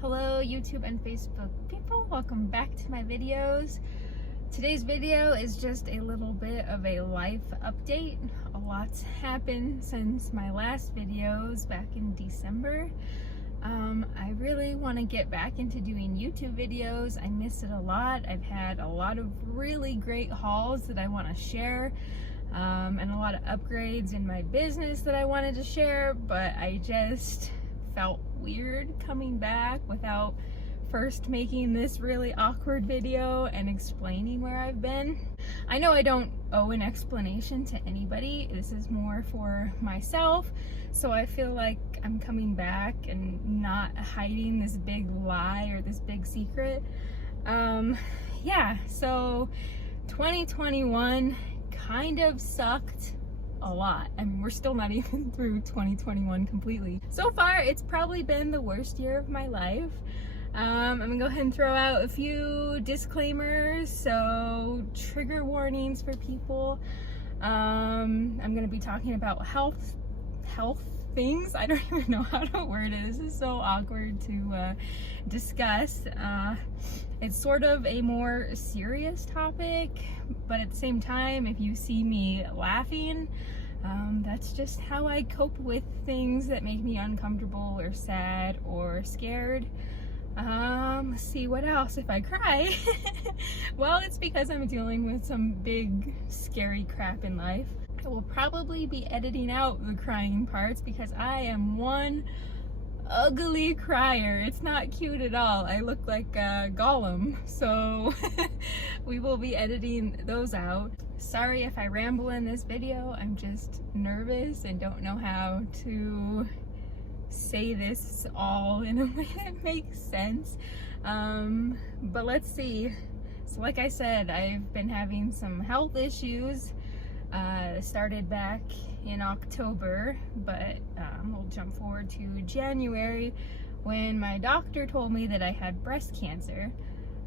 Hello YouTube and Facebook people, welcome back to my videos. Today's video is just a little bit of a life update. A lot's happened since my last videos back in December. I really want to get back into doing YouTube videos. I miss it a lot. I've had a lot of really great hauls that I want to share, and a lot of upgrades in my business that I wanted to share, but I just felt weird coming back without first making this really awkward video and explaining where I've been. I know I don't owe an explanation to anybody. This is more for myself, so I feel like I'm coming back and not hiding this big lie or this big secret. Yeah, so 2021 kind of sucked a lot. I mean, we're still not even through 2021 completely. So far, it's probably been the worst year of my life. I'm gonna go ahead and throw out a few disclaimers, so trigger warnings for people. I'm gonna be talking about health things. I don't even know how to word it. This is so awkward to discuss. It's sort of a more serious topic, but at the same time, if you see me laughing, that's just how I cope with things that make me uncomfortable or sad or scared. Let's see, what else? If I cry, well, it's because I'm dealing with some big, scary crap in life. I will probably be editing out the crying parts because I am one ugly crier. It's not cute at all. I look like Gollum, so we will be editing those out. Sorry if I ramble in this video. I'm just nervous and don't know how to say this all in a way that makes sense. But let's see. So like I said, I've been having some health issues. Started back in October, but we'll jump forward to January when my doctor told me that I had breast cancer.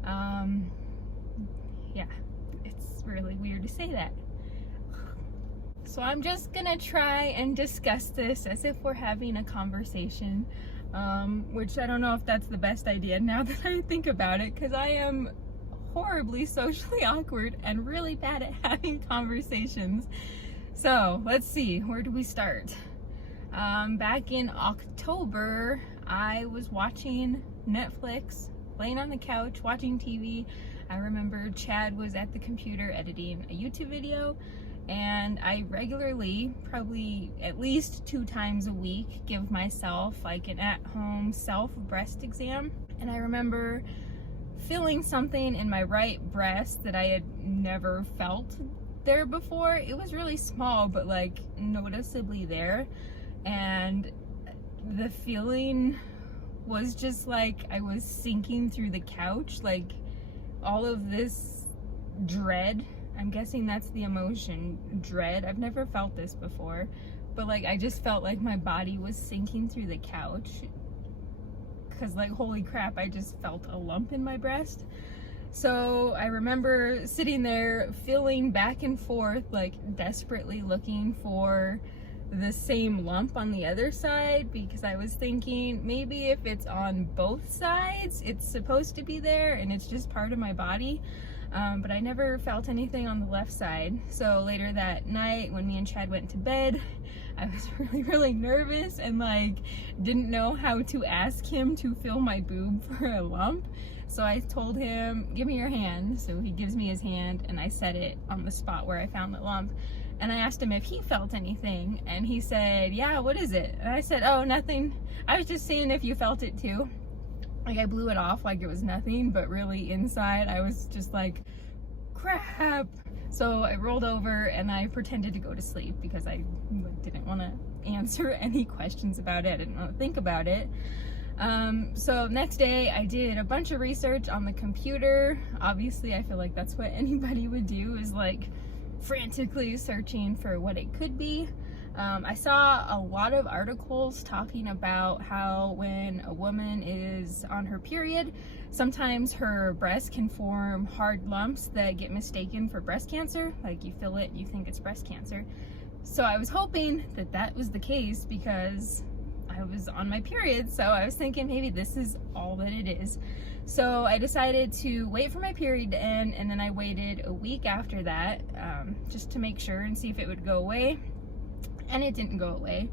Yeah, it's really weird to say that. So I'm just gonna try and discuss this as if we're having a conversation, which I don't know if that's the best idea now that I think about it, because I am horribly socially awkward and really bad at having conversations. So let's see, where do we start? Back in October, I was watching Netflix, laying on the couch, watching TV. I remember Chad was at the computer editing a YouTube video, and I regularly, probably at least 2 times a week, give myself like an at-home self breast exam. And I remember feeling something in my right breast that I had never felt there before. It was really small, but like noticeably there. And the feeling was just like I was sinking through the couch, like all of this dread. I'm guessing that's the emotion, dread. I've never felt this before, but like I just felt like my body was sinking through the couch. Because like, holy crap, I just felt a lump in my breast. So I remember sitting there feeling back and forth, like desperately looking for the same lump on the other side, because I was thinking maybe if it's on both sides, it's supposed to be there and it's just part of my body. But I never felt anything on the left side. So later that night when me and Chad went to bed, I was really nervous and like didn't know how to ask him to feel my boob for a lump. So I told him, give me your hand. So he gives me his hand and I set it on the spot where I found the lump. And I asked him if he felt anything, and he said, yeah, what is it? And I said, oh, nothing. I was just seeing if you felt it too. Like I blew it off like it was nothing, but really inside I was just like, crap. So I rolled over and I pretended to go to sleep because I didn't want to answer any questions about it. I didn't want to think about it. So next day I did a bunch of research on the computer. Obviously I feel like that's what anybody would do, is like frantically searching for what it could be. I saw a lot of articles talking about how when a woman is on her period, sometimes her breast can form hard lumps that get mistaken for breast cancer. Like you feel it, you think it's breast cancer. So I was hoping that that was the case because I was on my period, so I was thinking maybe this is all that it is. So I decided to wait for my period to end, and then I waited a week after that, just to make sure and see if it would go away, and it didn't go away.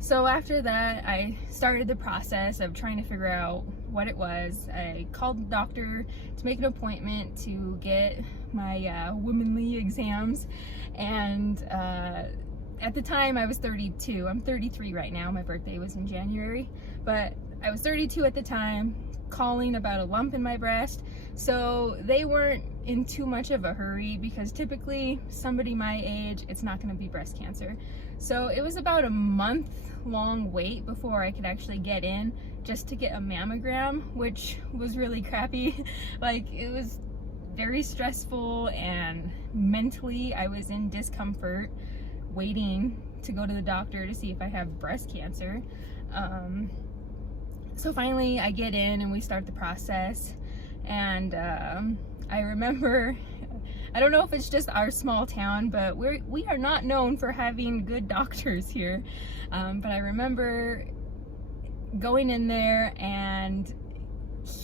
So after that, I started the process of trying to figure out what it was. I called the doctor to make an appointment to get my womanly exams, and at the time I was 32. I'm 33 right now. My birthday was in January, but I was 32 at the time, calling about a lump in my breast. So they weren't in too much of a hurry, because typically somebody my age, it's not going to be breast cancer. So it was about a month-long wait before I could actually get in just to get a mammogram, which was really crappy. Like, it was very stressful, and mentally I was in discomfort waiting to go to the doctor to see if I have breast cancer. So finally I get in and we start the process, and I remember, I don't know if it's just our small town, but we are not known for having good doctors here. But I remember going in there, and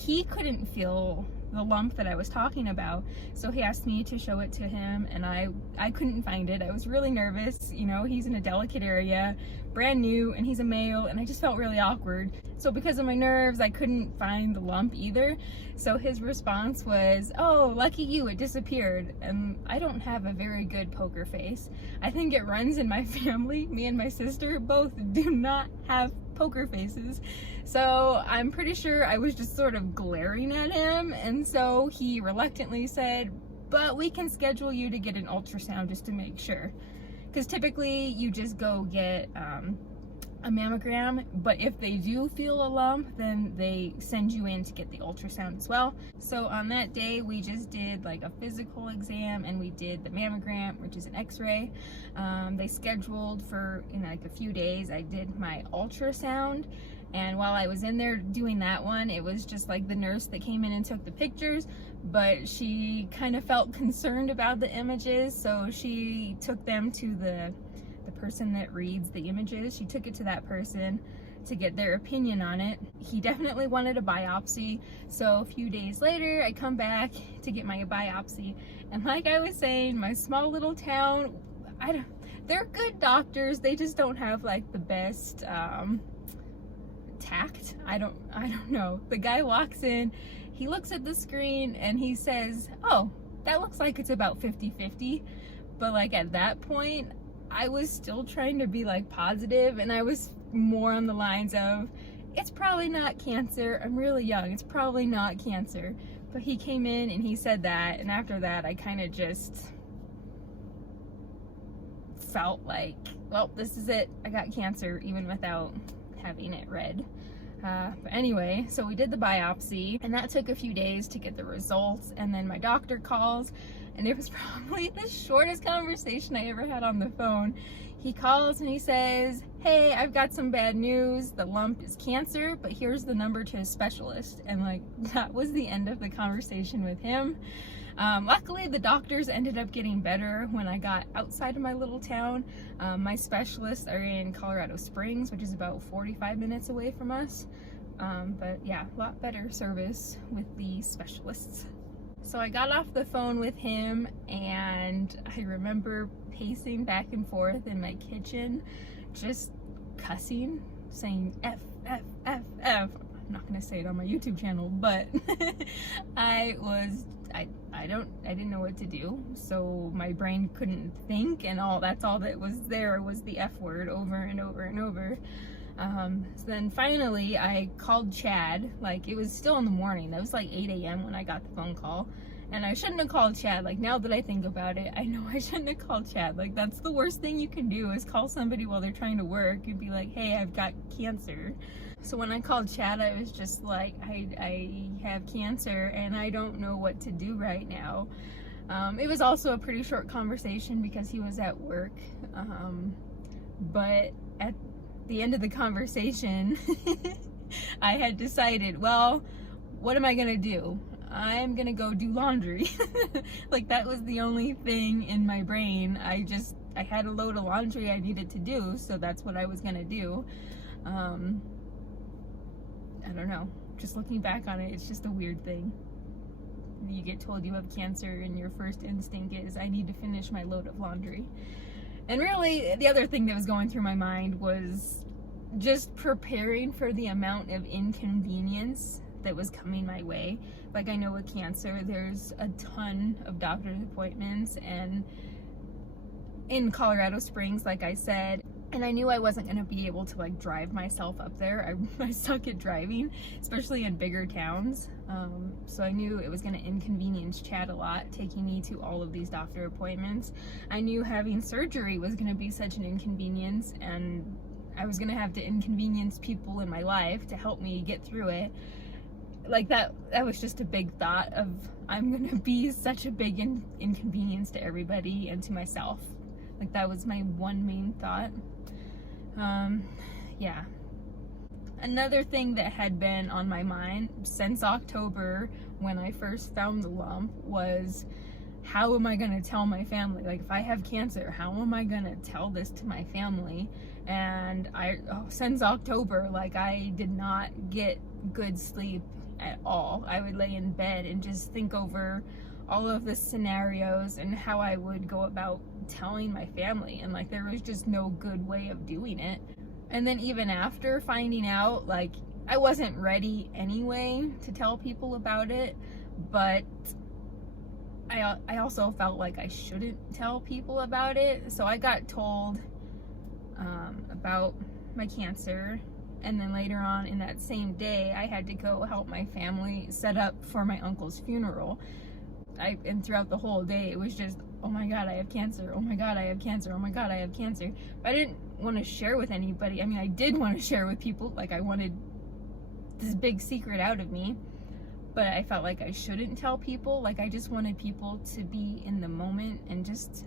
he couldn't feel the lump that I was talking about, so he asked me to show it to him, and I couldn't find it. I was really nervous. You know, he's in a delicate area, brand new, and he's a male, and I just felt really awkward. So because of my nerves, I couldn't find the lump either. So his response was, "Oh, lucky you, it disappeared." And I don't have a very good poker face. I think it runs in my family. Me and my sister both do not have poker faces. So I'm pretty sure I was just sort of glaring at him, and so he reluctantly said, "But we can schedule you to get an ultrasound just to make sure." Because typically you just go get a mammogram, but if they do feel a lump, then they send you in to get the ultrasound as well. So on that day, we just did like a physical exam, and we did the mammogram, which is an x-ray. They scheduled for, in like a few days, I did my ultrasound. And while I was in there doing that one, it was just like the nurse that came in and took the pictures, but she kind of felt concerned about the images, so she took them to the person that reads the images. She took it to that person to get their opinion on it. He definitely wanted a biopsy, so a few days later I come back to get my biopsy, and like I was saying, my small little town, they're good doctors, they just don't have like the best tact. I don't know. The guy walks in, he looks at the screen, and he says, "Oh, that looks like it's about 50-50. But like at that point, I was still trying to be like positive, and I was more on the lines of, it's probably not cancer, I'm really young, it's probably not cancer. But he came in and he said that, and after that I kind of just felt like, well, this is it, I got cancer, even without having it read. But anyway, so we did the biopsy, and that took a few days to get the results, and then my doctor calls, and it was probably the shortest conversation I ever had on the phone. He calls and he says, "Hey, I've got some bad news. The lump is cancer, but here's the number to a specialist." And like, that was the end of the conversation with him. Luckily, the doctors ended up getting better when I got outside of my little town. My specialists are in Colorado Springs, which is about 45 minutes away from us. But yeah, a lot better service with the specialists. So I got off the phone with him, and I remember pacing back and forth in my kitchen, just cussing, saying F, F, F, F. I'm not gonna say it on my YouTube channel, but I didn't know what to do, so my brain couldn't think, and that's all that was there was the F word over and over and over. So then finally I called Chad. Like, it was still in the morning. It was like 8 a.m. when I got the phone call, and I shouldn't have called Chad. Like, now that I think about it, I know I shouldn't have called Chad. Like, that's the worst thing you can do, is call somebody while they're trying to work and be like, "Hey, I've got cancer." So when I called Chad, I was just like, I have cancer and I don't know what to do right now. It was also a pretty short conversation because he was at work, but at the end of the conversation I had decided, well, what am I gonna do? I'm gonna go do laundry. Like, that was the only thing in my brain. I had a load of laundry I needed to do, so that's what I was gonna do. I don't know, just looking back on it, it's just a weird thing. You get told you have cancer and your first instinct is, I need to finish my load of laundry. And really, the other thing that was going through my mind was just preparing for the amount of inconvenience that was coming my way. Like, I know with cancer, there's a ton of doctor's appointments, and in Colorado Springs, like I said, and I knew I wasn't going to be able to like drive myself up there. I suck at driving, especially in bigger towns. So I knew it was going to inconvenience Chad a lot, taking me to all of these doctor appointments. I knew having surgery was going to be such an inconvenience, and I was going to have to inconvenience people in my life to help me get through it. Like that was just a big thought of, I'm going to be such a big inconvenience to everybody and to myself. Like, that was my one main thought. Yeah. Another thing that had been on my mind since October, when I first found the lump, was, how am I going to tell my family? Like, if I have cancer, how am I going to tell this to my family? And since October, like, I did not get good sleep at all. I would lay in bed and just think over all of the scenarios and how I would go about telling my family, and like, there was just no good way of doing it. And then even after finding out, like, I wasn't ready anyway to tell people about it, but I also felt like I shouldn't tell people about it. So I got told about my cancer, and then later on in that same day, I had to go help my family set up for my uncle's funeral. And throughout the whole day, it was just, oh my God, I have cancer. Oh my God, I have cancer. Oh my God, I have cancer. But I didn't want to share with anybody. I mean, I did want to share with people. Like, I wanted this big secret out of me, but I felt like I shouldn't tell people. Like, I just wanted people to be in the moment and just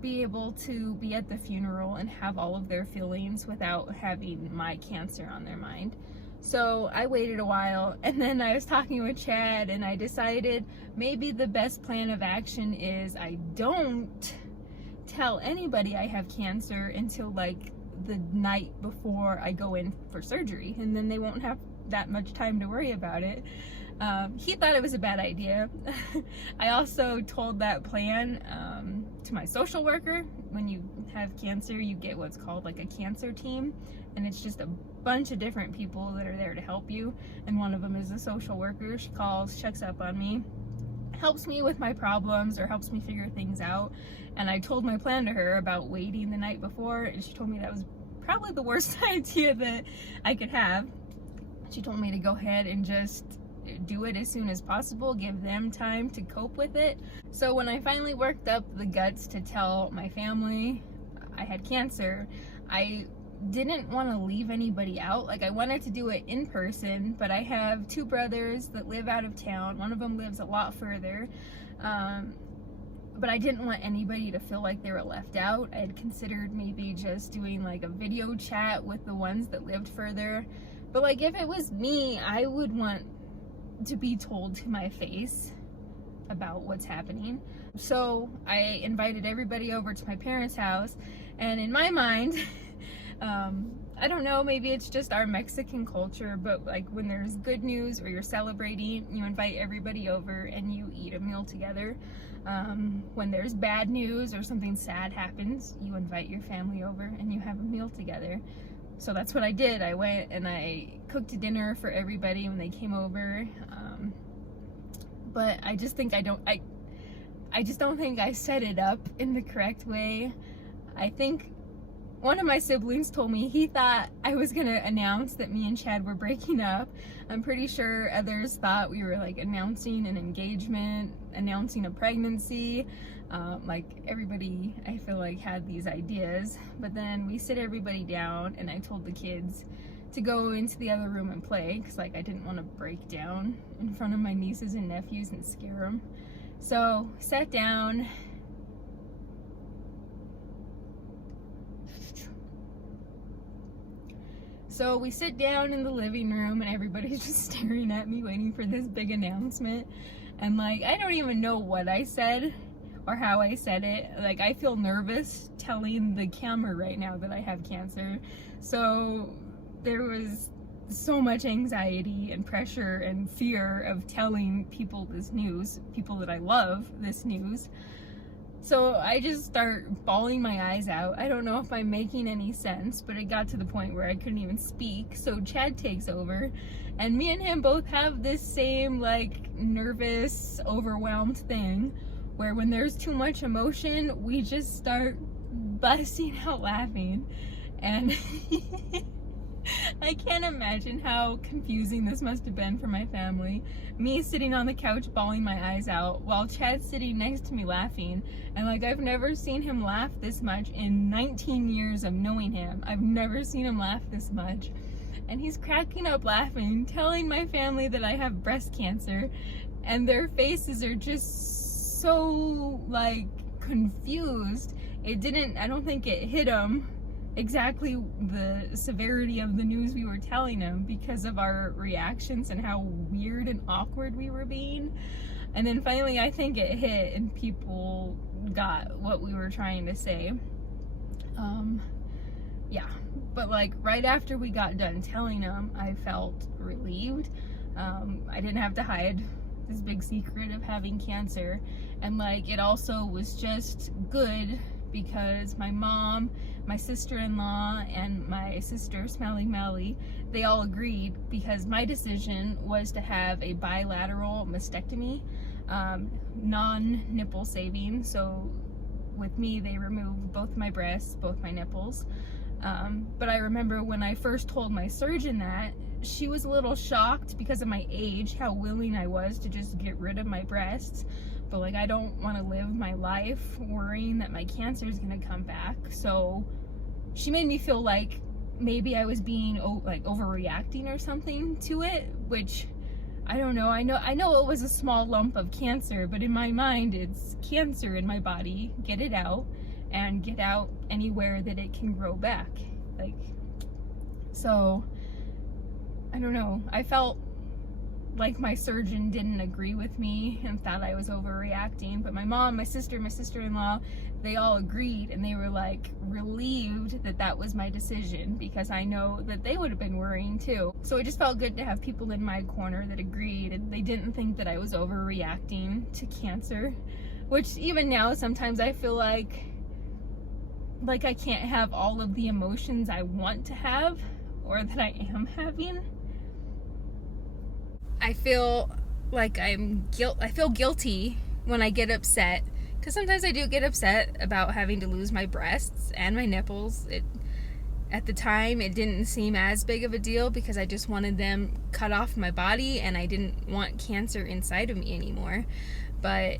be able to be at the funeral and have all of their feelings without having my cancer on their mind. So I waited a while, and then I was talking with Chad, and I decided maybe the best plan of action is I don't tell anybody I have cancer until like the night before I go in for surgery, and then they won't have that much time to worry about it. He thought it was a bad idea. I also told that plan to my social worker. When you have cancer, you get what's called like a cancer team, and it's just a bunch of different people that are there to help you, and one of them is a social worker. She calls, checks up on me, helps me with my problems, or helps me figure things out. And I told my plan to her about waiting the night before, and she told me that was probably the worst idea that I could have. She told me to go ahead and just do it as soon as possible, give them time to cope with it. So when I finally worked up the guts to tell my family I had cancer, I didn't want to leave anybody out. Like, I wanted to do it in person, but I have two brothers that live out of town. One of them lives a lot further, but I didn't want anybody to feel like they were left out. I had considered maybe just doing like a video chat with the ones that lived further, but like, if it was me, I would want to be told to my face about what's happening. So I invited everybody over to my parents' house, and in my mind, I don't know, maybe it's just our Mexican culture, but like, when there's good news or you're celebrating, you invite everybody over and you eat a meal together. When there's bad news or something sad happens, you invite your family over and you have a meal together. So that's what I did. I went and I cooked a dinner for everybody when they came over. But I just think I just don't think I set it up in the correct way. I think one of my siblings told me he thought I was gonna announce that me and Chad were breaking up. I'm pretty sure others thought we were like announcing an engagement, announcing a pregnancy. Like, everybody, I feel like, had these ideas. But then we sit everybody down, and I told the kids to go into the other room and play, because like, I didn't want to break down in front of my nieces and nephews and scare them. So sat down. So we sit down in the living room, and everybody's just staring at me, waiting for this big announcement. And like, I don't even know what I said, or how I said it. Like, I feel nervous telling the camera right now that I have cancer. So there was so much anxiety and pressure and fear of telling people this news, people that I love, this news. So I just start bawling my eyes out. I don't know if I'm making any sense, but it got to the point where I couldn't even speak. So Chad takes over, and me and him both have this same, like, nervous, overwhelmed thing where when there's too much emotion, we just start busting out laughing. And I can't imagine how confusing this must have been for my family. Me sitting on the couch bawling my eyes out while Chad's sitting next to me laughing. And like, I've never seen him laugh this much in 19 years of knowing him. I've never seen him laugh this much. And he's cracking up laughing, telling my family that I have breast cancer. And their faces are just so, like, confused. I don't think it hit them exactly the severity of the news we were telling them because of our reactions and how weird and awkward we were being. And then finally I think it hit and people got what we were trying to say. Yeah, but like right after we got done telling them, I felt relieved. I didn't have to hide this big secret of having cancer, and like it also was just good because my mom, my sister-in-law, and my sister, Smelly Melly, they all agreed because my decision was to have a bilateral mastectomy, non-nipple saving. So with me, they removed both my breasts, both my nipples. But I remember when I first told my surgeon that, she was a little shocked because of my age, how willing I was to just get rid of my breasts. But like, I don't want to live my life worrying that my cancer is going to come back. So she made me feel like maybe I was being like overreacting or something to it, which I don't know. I know it was a small lump of cancer, but in my mind it's cancer in my body. Get it out, and get out anywhere that it can grow back. Like, so I don't know. I felt like my surgeon didn't agree with me and thought I was overreacting, but my mom, my sister, my sister-in-law, they all agreed, and they were like relieved that that was my decision because I know that they would have been worrying too. So it just felt good to have people in my corner that agreed, and they didn't think that I was overreacting to cancer, which even now sometimes I feel like I can't have all of the emotions I want to have or that I am having. I feel like I feel guilty when I get upset, because sometimes I do get upset about having to lose my breasts and my nipples. At the time, it didn't seem as big of a deal because I just wanted them cut off my body and I didn't want cancer inside of me anymore. But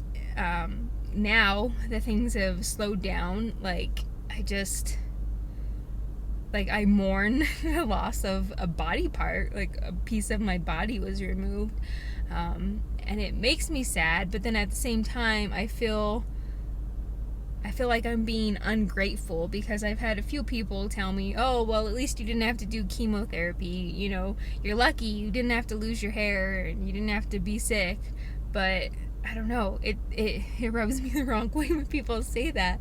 now that things have slowed down, I mourn the loss of a body part, like a piece of my body was removed, and it makes me sad. But then at the same time, I feel like I'm being ungrateful because I've had a few people tell me, oh, well, at least you didn't have to do chemotherapy, you know, you're lucky you didn't have to lose your hair and you didn't have to be sick. But I don't know, it rubs me the wrong way when people say that.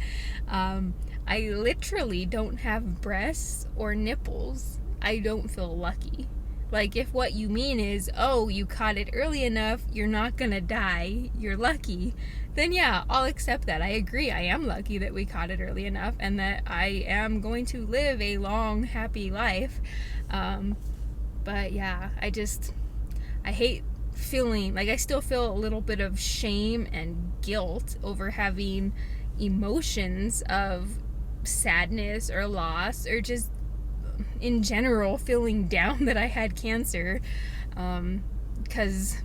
I literally don't have breasts or nipples. I don't feel lucky. Like, if what you mean is, oh, you caught it early enough, you're not gonna die, you're lucky, then yeah, I'll accept that. I agree, I am lucky that we caught it early enough and that I am going to live a long, happy life. But yeah, I hate feeling, like I still feel a little bit of shame and guilt over having emotions of sadness or loss, or just in general feeling down that I had cancer, because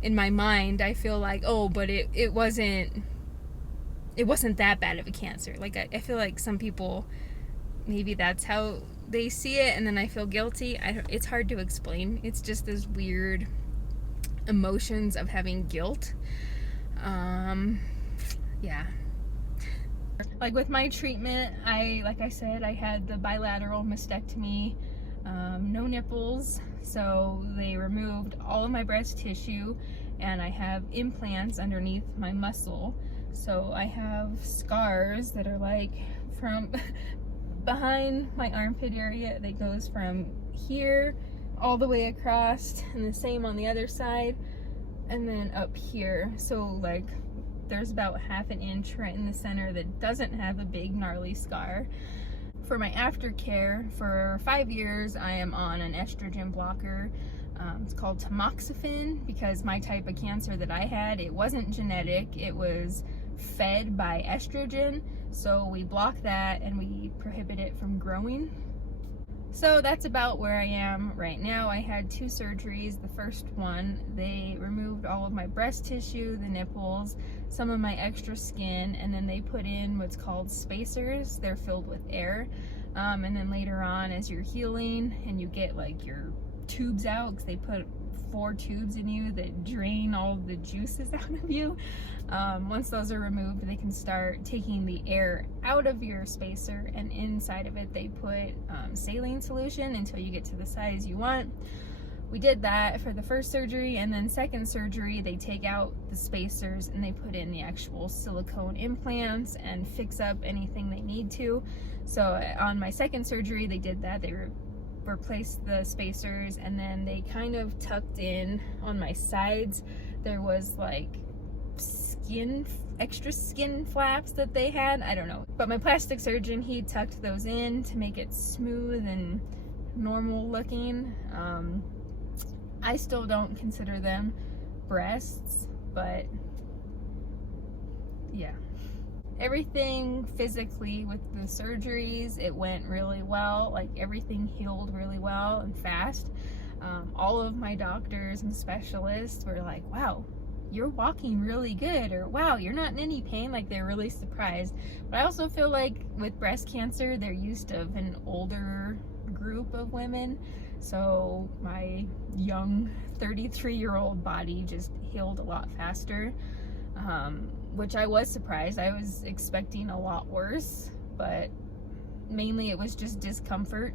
in my mind I feel like, oh, but it wasn't that bad of a cancer. Like I feel like some people, maybe that's how they see it, and then I feel guilty. It's hard to explain. It's just those weird emotions of having guilt. Yeah. Like with my treatment, like I said, I had the bilateral mastectomy, no nipples, so they removed all of my breast tissue, and I have implants underneath my muscle. So I have scars that are like from behind my armpit area that goes from here all the way across, and the same on the other side, and then up here. So like there's about half an inch right in the center that doesn't have a big gnarly scar. For my aftercare, for 5 years I am on an estrogen blocker. It's called tamoxifen, because my type of cancer that I had, it wasn't genetic, it was fed by estrogen. So we block that and we prohibit it from growing. So that's about where I am right now. I had 2 surgeries. The first one, they removed all of my breast tissue, the nipples, some of my extra skin, and then they put in what's called spacers. They're filled with air. And then later on, as you're healing and you get like your tubes out, because they put 4 tubes in you that drain all the juices out of you. Once those are removed, they can start taking the air out of your spacer, and inside of it they put saline solution until you get to the size you want. We did that for the first surgery, and then second surgery they take out the spacers and they put in the actual silicone implants and fix up anything they need to. So on my second surgery they did that. They replaced the spacers, and then they kind of tucked in on my sides. There was like extra skin flaps that they had, I don't know, but my plastic surgeon, he tucked those in to make it smooth and normal looking. I still don't consider them breasts, but yeah. Everything physically with the surgeries, it went really well. Like everything healed really well and fast. All of my doctors and specialists were like, wow, you're walking really good, or wow, you're not in any pain. Like they're really surprised. But I also feel like with breast cancer, they're used to an older group of women. So my young 33-year-old body just healed a lot faster. Which I was surprised. I was expecting a lot worse, but mainly it was just discomfort,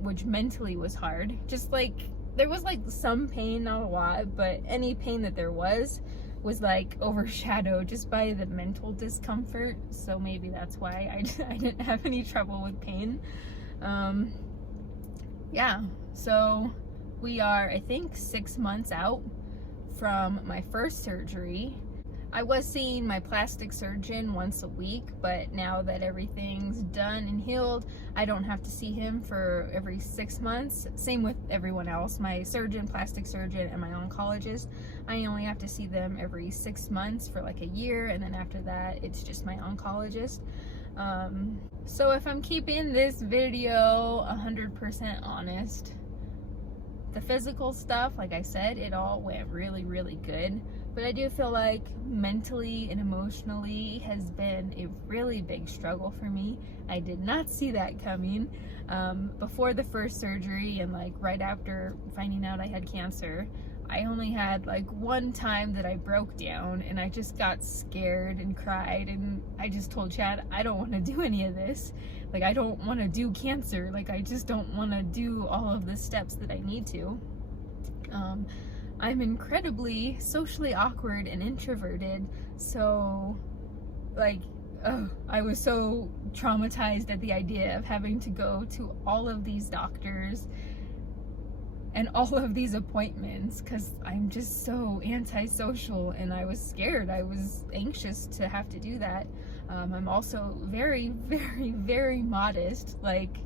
which mentally was hard. Just like, there was like some pain, not a lot, but any pain that there was like overshadowed just by the mental discomfort. So maybe that's why I didn't have any trouble with pain. Yeah, so we are, I think, 6 months out from my first surgery. I was seeing my plastic surgeon once a week, but now that everything's done and healed, I don't have to see him for every 6 months. Same with everyone else. My surgeon, plastic surgeon, and my oncologist, I only have to see them every 6 months for like a year, and then after that, it's just my oncologist. So if I'm keeping this video 100% honest, the physical stuff, like I said, it all went really, really good. But I do feel like mentally and emotionally has been a really big struggle for me. I did not see that coming. Before the first surgery and like right after finding out I had cancer, I only had like one time that I broke down and I just got scared and cried, and I just told Chad, I don't want to do any of this. Like, I don't want to do cancer. Like, I just don't want to do all of the steps that I need to. I'm incredibly socially awkward and introverted, so like, I was so traumatized at the idea of having to go to all of these doctors and all of these appointments, because I'm just so antisocial, and I was scared. I was anxious to have to do that. I'm also very, very, very modest. Like,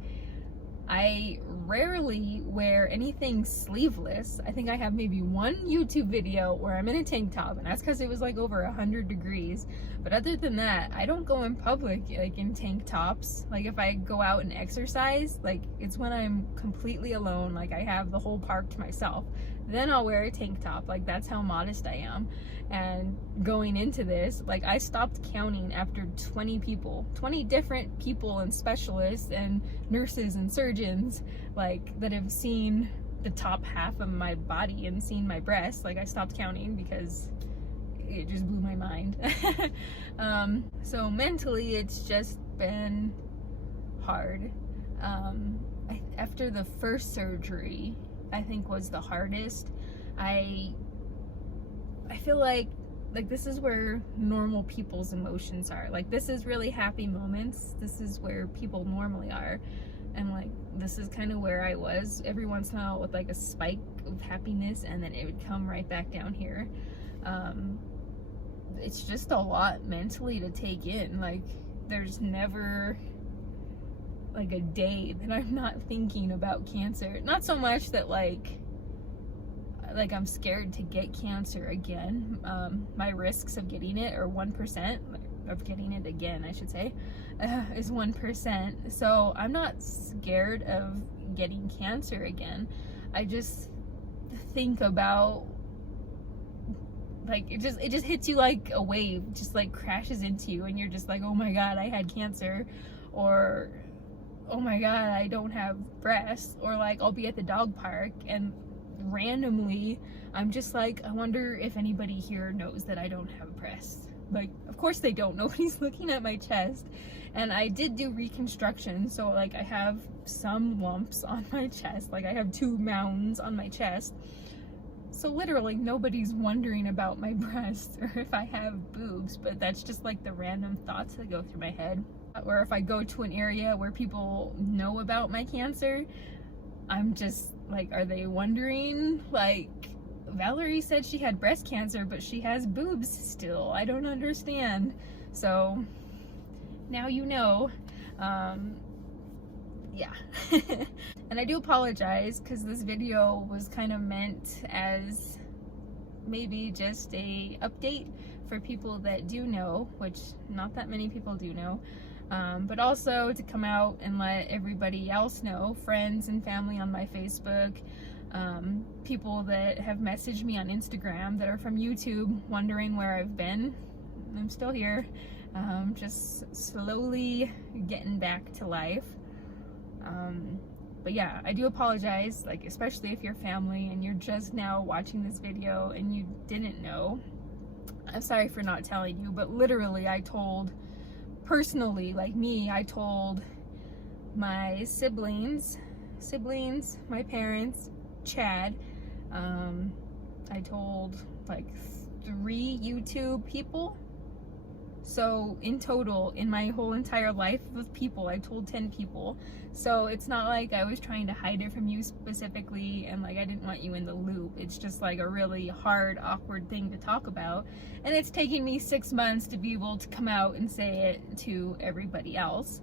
I rarely wear anything sleeveless. I think I have maybe one YouTube video where I'm in a tank top, and that's because it was like over 100 degrees. But other than that, I don't go in public like in tank tops. Like, if I go out and exercise, like, it's when I'm completely alone, like I have the whole park to myself, then I'll wear a tank top. Like, that's how modest I am. And going into this, like, I stopped counting after 20 people, 20 different people and specialists and nurses and surgeons, like, that have seen the top half of my body and seen my breasts. Like, I stopped counting because it just blew my mind. So mentally, it's just been hard. After the first surgery, I think was the hardest. I feel like like, this is where normal people's emotions are. Like, this is really happy moments. This is where people normally are. And like, this is kind of where I was every once in a while, with like a spike of happiness, and then it would come right back down here. It's just a lot mentally to take in. Like, there's never like a day that I'm not thinking about cancer. Not so much that like I'm scared to get cancer again. My risks of getting it are 1%, of getting it again, I should say, is 1%. So I'm not scared of getting cancer again. I just think about, like, it just hits you like a wave, just like crashes into you, and you're just like, oh my god, I had cancer, or oh my god, I don't have breasts, or like I'll be at the dog park and randomly I'm just like, I wonder if anybody here knows that I don't have breasts. Like, of course they don't. Nobody's looking at my chest. And I did do reconstruction, so like I have some lumps on my chest. Like, I have 2 mounds on my chest. So literally nobody's wondering about my breasts or if I have boobs, but that's just like the random thoughts that go through my head. Or if I go to an area where people know about my cancer, I'm just like, are they wondering? Like, Valerie said she had breast cancer, but she has boobs still. I don't understand. So now you know. Yeah. And I do apologize, because this video was kind of meant as maybe just a update for people that do know, which not that many people do know. But also to come out and let everybody else know, friends and family on my Facebook, people that have messaged me on Instagram that are from YouTube, wondering where I've been. I'm still here, just slowly getting back to life. But yeah, I do apologize, like, especially if you're family and you're just now watching this video and you didn't know. I'm sorry for not telling you, but literally I told, personally, like me, I told my siblings, my parents, Chad, I told like 3 YouTube people. So in total, in my whole entire life of people, I told 10 people. So it's not like I was trying to hide it from you specifically, and like I didn't want you in the loop. It's just like a really hard, awkward thing to talk about. And it's taken me 6 months to be able to come out and say it to everybody else.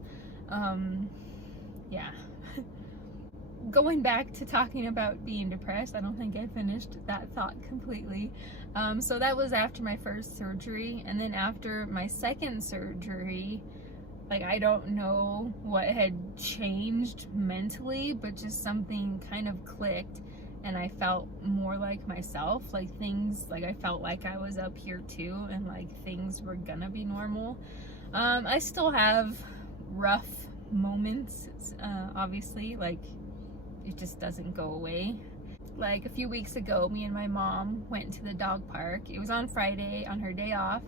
Yeah. Going back to talking about being depressed, I don't think I finished that thought completely. So that was after my first surgery, and then after my second surgery, like, I don't know what had changed mentally, but just something kind of clicked, and I felt more like myself. Like, things, like, I felt like I was up here too, and like things were gonna be normal. I still have rough moments, obviously, like, it just doesn't go away. Like, a few weeks ago, me and my mom went to the dog park. It was on Friday, on her day off.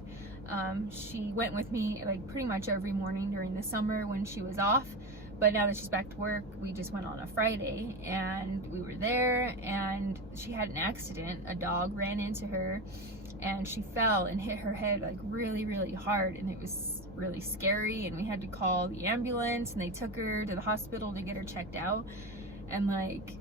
She went with me like pretty much every morning during the summer when she was off, but now that she's back to work, we just went on a Friday, and we were there, and she had an accident. A dog ran into her, and she fell and hit her head like really, really hard, and it was really scary, and we had to call the ambulance, and they took her to the hospital to get her checked out. And like,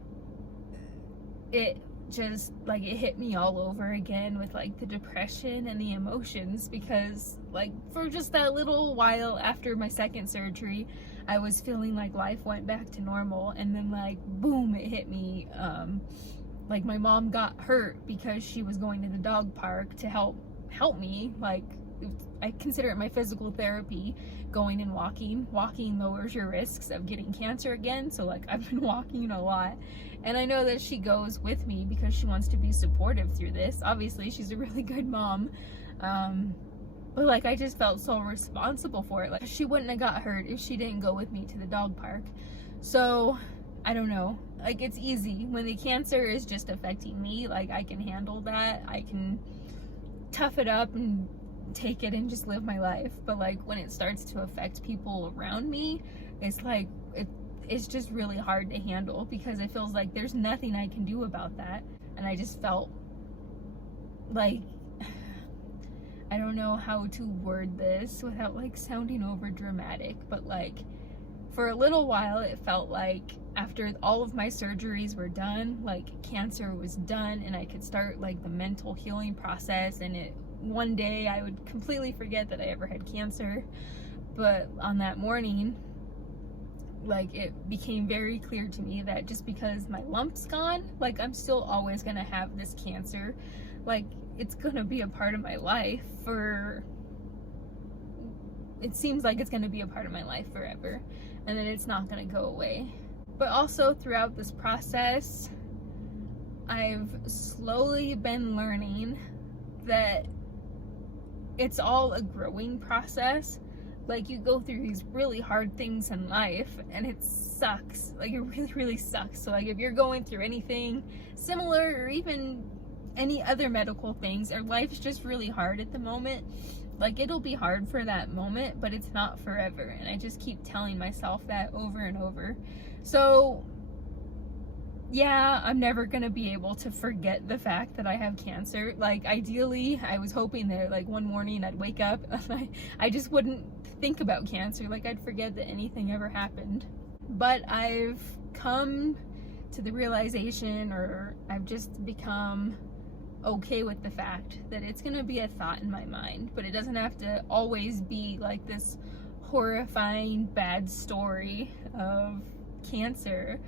it just, like, it hit me all over again with like the depression and the emotions, because like for just that little while after my second surgery, I was feeling like life went back to normal, and then like boom, it hit me. Like, my mom got hurt because she was going to the dog park to help me. Like, I consider it my physical therapy, going and walking. Walking lowers your risks of getting cancer again, so like I've been walking a lot. And I know that she goes with me because she wants to be supportive through this. Obviously, she's a really good mom. But like, I just felt so responsible for it. Like, she wouldn't have got hurt if she didn't go with me to the dog park. So, I don't know. Like, it's easy. When the cancer is just affecting me, like, I can handle that. I can tough it up and take it and just live my life. But like, when it starts to affect people around me, it's like, it's just really hard to handle, because it feels like there's nothing I can do about that. And I just felt like I don't know how to word this without like sounding over dramatic, but like for a little while it felt like after all of my surgeries were done, like cancer was done and I could start like the mental healing process, and one day I would completely forget that I ever had cancer. But on that morning, like it became very clear to me that just because my lump's gone, like I'm still always gonna have this cancer. Like it's gonna be a part of my life it seems like it's gonna be a part of my life forever, and then it's not gonna go away. But also throughout this process, I've slowly been learning that it's all a growing process. Like you go through these really hard things in life and it sucks. Like it really, really sucks. So like if you're going through anything similar or even any other medical things, or life's just really hard at the moment, like it'll be hard for that moment, but it's not forever. And I just keep telling myself that over and over. So yeah, I'm never gonna be able to forget the fact that I have cancer. Like ideally, I was hoping that like one morning I'd wake up and I just wouldn't think about cancer. Like I'd forget that anything ever happened. But I've come to the realization, or I've just become okay with the fact that it's gonna be a thought in my mind, but it doesn't have to always be like this horrifying bad story of cancer.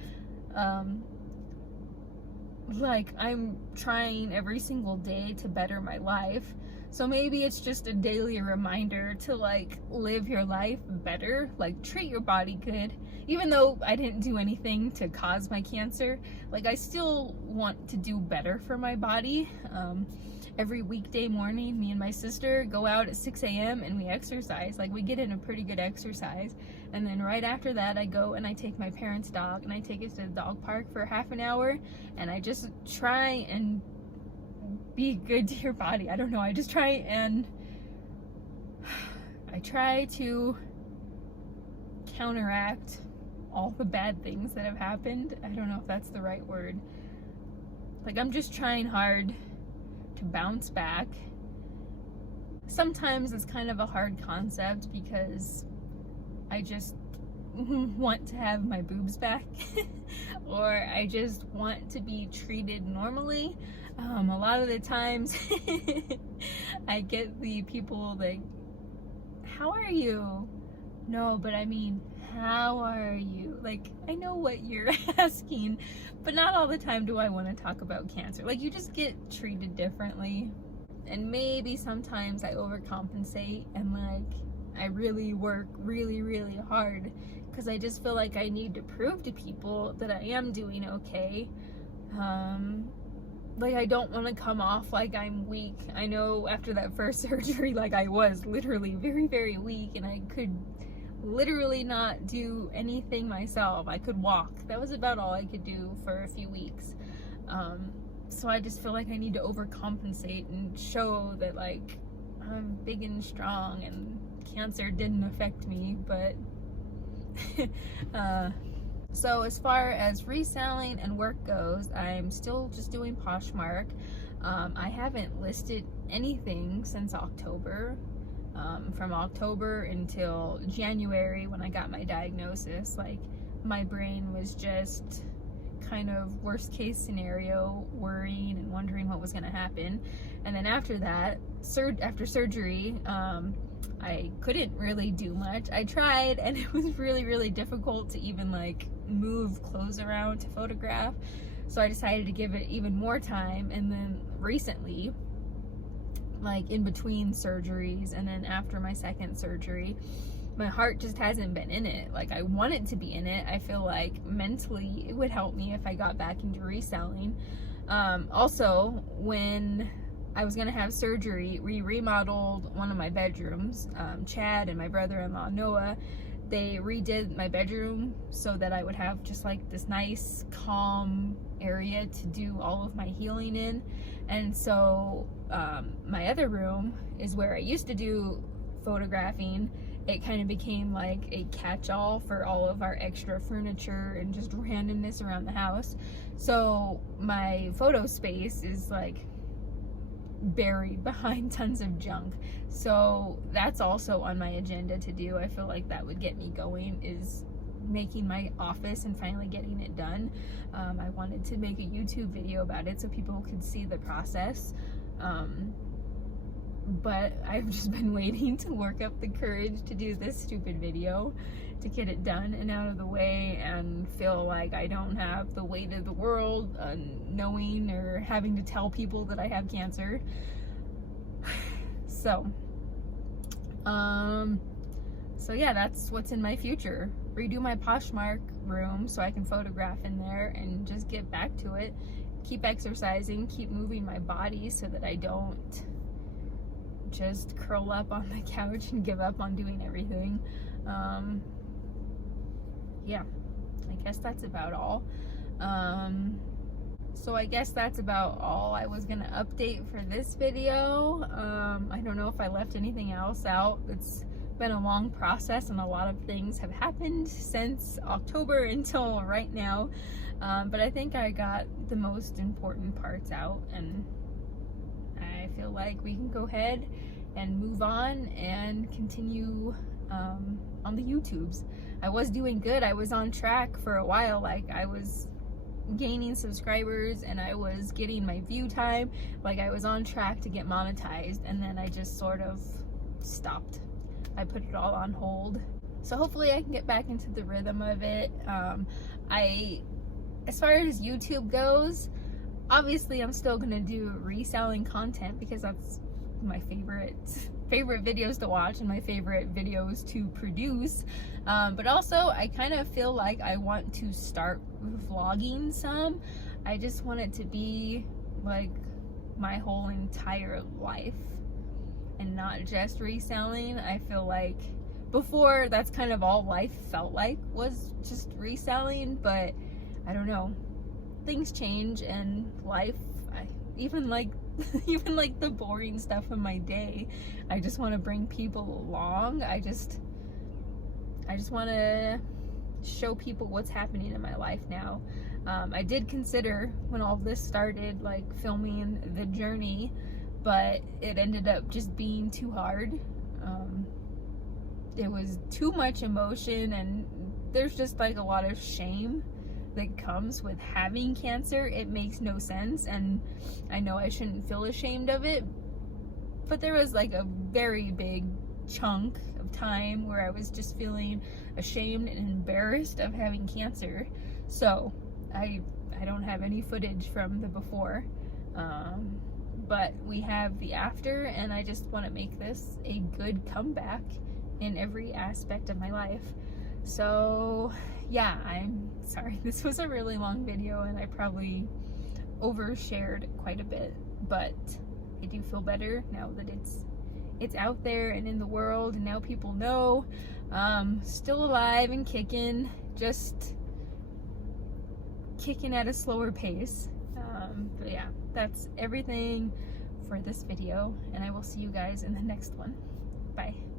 Like I'm trying every single day to better my life, so maybe it's just a daily reminder to like live your life better, like treat your body good. Even though I didn't do anything to cause my cancer, like I still want to do better for my body. Every weekday morning, me and my sister go out at 6 a.m. and we exercise. Like we get in a pretty good exercise, and then right after that I go and I take my parents' dog and I take it to the dog park for half an hour, and I just try and be good to your body. I don't know, I just try to counteract all the bad things that have happened. I don't know if that's the right word. Like I'm just trying hard to bounce back. Sometimes it's kind of a hard concept because I just want to have my boobs back or I just want to be treated normally. A lot of the times I get the people like, how are you? No, but I mean, how are you? Like, I know what you're asking, but not all the time do I want to talk about cancer. Like, you just get treated differently. And maybe sometimes I overcompensate and like I really work really, really hard because I just feel like I need to prove to people that I am doing okay. Like I don't want to come off like I'm weak. I know after that first surgery, like I was literally very, very weak and I could literally not do anything myself. I could walk. That was about all I could do for a few weeks. So I just feel like I need to overcompensate and show that like I'm big and strong and cancer didn't affect me. But so as far as reselling and work goes, I'm still just doing Poshmark. I haven't listed anything since October. From October until January when I got my diagnosis, like my brain was just kind of worst case scenario, worrying and wondering what was going to happen. And then after that, after surgery, I couldn't really do much. I tried and it was really, really difficult to even like move clothes around to photograph. So I decided to give it even more time. And then recently, like in between surgeries and then after my second surgery, my heart just hasn't been in it. Like I want it to be in it. I feel like mentally it would help me if I got back into reselling. Also, when I was gonna have surgery, we remodeled one of my bedrooms. Chad and my brother-in-law Noah, they redid my bedroom so that I would have just like this nice calm area to do all of my healing in. And so my other room is where I used to do photographing. It kind of became like a catch-all for all of our extra furniture and just randomness around the house. So my photo space is like buried behind tons of junk. So that's also on my agenda to do. I feel like that would get me going, is making my office and finally getting it done. I wanted to make a YouTube video about it so people could see the process. But I've just been waiting to work up the courage to do this stupid video, to get it done and out of the way, and feel like I don't have the weight of the world knowing or having to tell people that I have cancer. So yeah, that's what's in my future. Redo my Poshmark room so I can photograph in there and just get back to it. Keep exercising, keep moving my body so that I don't just curl up on the couch and give up on doing everything. Yeah, I guess that's about all. So I guess that's about all I was gonna update for this video. I don't know if I left anything else out. It's been a long process and a lot of things have happened since October until right now. But I think I got the most important parts out, and I feel like we can go ahead and move on and continue on the YouTubes. I was doing good. I was on track for a while. Like, I was gaining subscribers and I was getting my view time. Like, I was on track to get monetized, and then I just sort of stopped. I put it all on hold. So hopefully I can get back into the rhythm of it. As far as YouTube goes, obviously I'm still gonna do reselling content because that's my favorite videos to watch and my favorite videos to produce. But also I kind of feel like I want to start vlogging some. I just want it to be like my whole entire life and not just reselling. I feel like before, that's kind of all life felt like, was just reselling, but I don't know, things change and life, even like the boring stuff in my day, I just want to bring people along. I just want to show people what's happening in my life now. I did consider, when all this started, like filming the journey, but it ended up just being too hard. It was too much emotion, and there's just like a lot of shame that comes with having cancer. It makes no sense, and I know I shouldn't feel ashamed of it, but there was like a very big chunk of time where I was just feeling ashamed and embarrassed of having cancer. So I don't have any footage from the before, but we have the after, and I just want to make this a good comeback in every aspect of my life. So yeah, I'm sorry this was a really long video and I probably overshared quite a bit, but I do feel better now that it's out there and in the world, and now people know. Still alive and kicking, just kicking at a slower pace. But yeah, that's everything for this video, and I will see you guys in the next one. Bye.